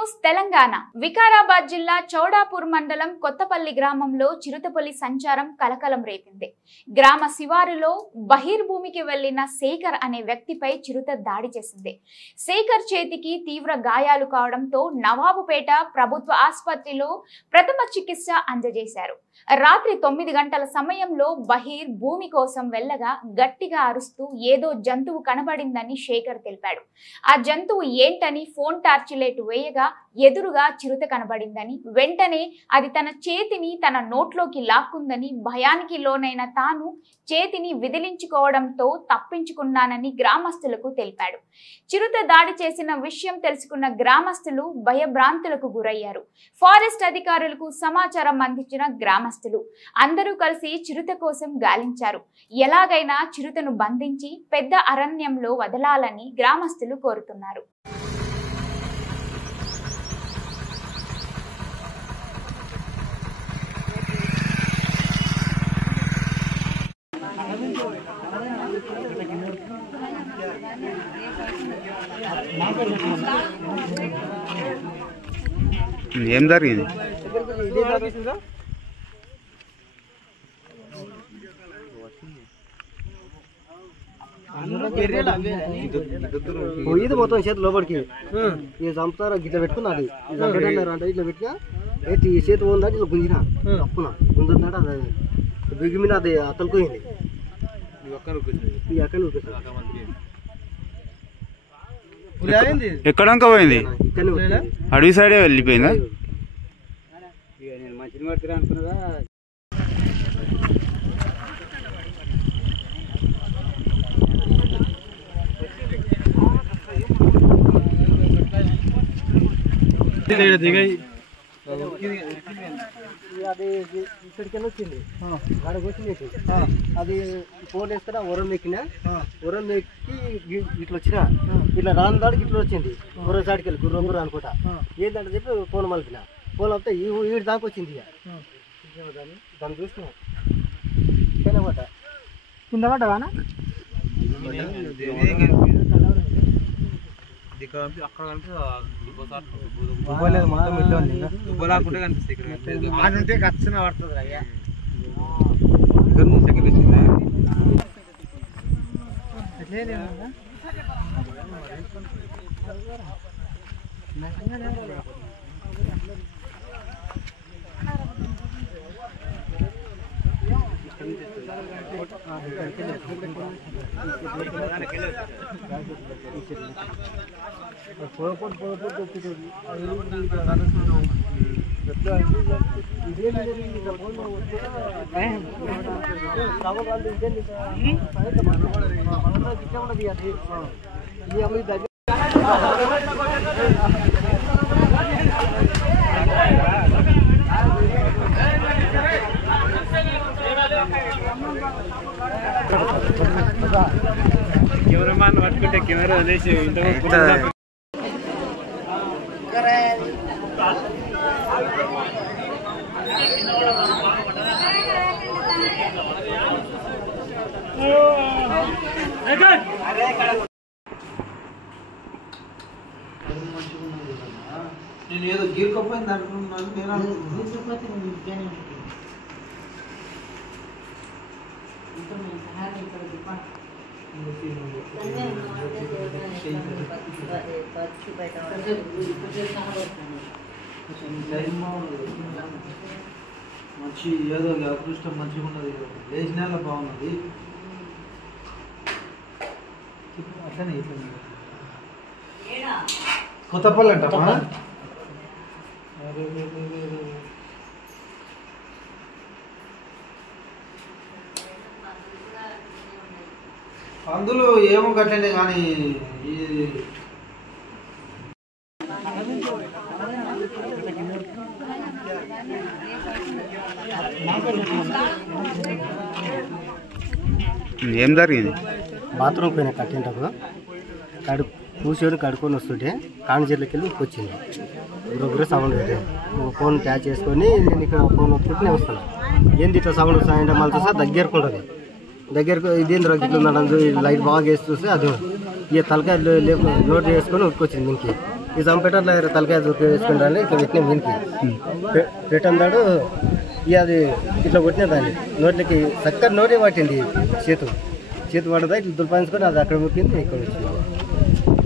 News Telangana Vikarabad జిల్లా చౌడాపూర్ మండలం కొత్తపల్లి గ్రామంలో చిరుతపులి సంచారం కలకలం రేపింది. గ్రామ శివారులో బహిర్భూమికి వెళ్లిన శేఖర్ అనే వ్యక్తిపై చిరుత దాడి చేసింది. శేఖర్ చేతికి తీవ్ర గాయాలు కావడంతో నవాబుపేట ప్రభుత్వ ఆసుపత్రిలో ప్రథమ చికిత్స అందజేశారు. రాత్రి 9 గంటల సమయంలో బహిర్ భూమి కోసం వెళ్లగా గట్టిగా అరుస్తూ ఏదో జంతువు కనబడిందని శేఖర్ తెలిపాడు. ఆ జంతువు ఏంటని ఫోన్ టార్చ్ లైట్ వేయగా ఎదురుగా చిరుత కనబడిందని, వెంటనే అది తన చేతిని తన నోట్లోకి లాక్కుందని, భయానికి లోనైన తాను చేతిని విదిలించుకోవడంతో తప్పించుకున్నానని గ్రామస్తులకు తెలిపాడు. చిరుత దాడి చేసిన విషయం తెలుసుకున్న గ్రామస్తులు భయభ్రాంతులకు గురయ్యారు. ఫారెస్ట్ అధికారులకు సమాచారం అందించిన గ్రామస్తులు అందరూ కలిసి చిరుత కోసం గాలించారు. ఎలాగైనా చిరుతను బంధించి పెద్ద అరణ్యంలో వదలాలని గ్రామస్తులు కోరుతున్నారు. ఏం జరిగింది? పోయేది మొత్తం చేతి లోపలికి ఇక చంపుతారా గిట్లా పెట్టుకున్నది అంటే ఇట్లా పెట్టినా ఈ చేతి ఉందంటే ఇట్లా గుంజిన అప్పున గుంజుందంటే అది బిగి మీద అది అతలు పోయింది. ఎక్కడంక పోయింది? అడవి సైడే వెళ్ళిపోయిందా? మంచిని పడుతురా అనుకున్నదా? అది ఇక్కడికి వచ్చింది అక్కడికి వచ్చింది. అది ఫోన్ వేసుకున్నా ఉరం ఎక్కినా, ఉరం ఎక్కి ఇట్లా వచ్చినా ఇట్లా రాని దాడికి ఇట్లా వచ్చింది. ఉరం సాడికి వెళ్ళి గుర్ర అనుకుంటా ఏంటంటే చెప్పి ఫోన్ మలిపిన. ఫోన్ వస్తే వీడి దాకా వచ్చింది. ఇక దాన్ని చూసినా పడ్డా కింద పడ్డావానా? అక్కడ ఖర్చున పడుతుంది అయ్యా. కెమెరామాన్ పట్టుకుంటే కెమెరా వదిలేసి నేను ఏదో గీరుకపోయింది అనుకున్నాను. మంచి ఏదో అదృష్టం మంచిగా ఉన్నది, లేచినా బాగున్నది. అట్లనే కొత్తపల్లి అంటమ్మా. అందులో ఏమో కట్టండి కానీ ఏం జరిగింది? బాత్రూమ్ పైన కట్టింటప్పుడు కూర్చొని కడుక్కొని వస్తుంటే కాణిచెట్లకి వెళ్ళి వచ్చింది. గుర్ర సౌండ్ పెట్టాను. ఫోన్ ట్యాచ్ చేసుకొని నేను ఇక్కడ ఫోన్ ఒత్తుకుంటూనే వస్తున్నాను. ఏంది ఇట్లా సౌండ్ వస్తాయంటే మళ్ళీ చూస్తే దగ్గరకు ఉంటుంది. దగ్గరకు ఇదేంద్ర ఇట్లా లైట్ బాగా వేసి చూస్తే అది ఇక తలకాయ లోడ్ చేసుకొని ఉక్కొచ్చింది దీనికి. ఈ చంపేటట్లా తలకాయ వేసుకుని రాని ఇట్లా పెట్టిన వీనికి పెట్టందాడు ఇక అది ఇట్లా కొట్టిన దాన్ని నోట్లకి చక్కగా నోటే పట్టింది చేతు పడదా ఇట్లా దులిపాయించుకొని అది అక్కడ ముక్కింది ఇక్కడ వచ్చింది.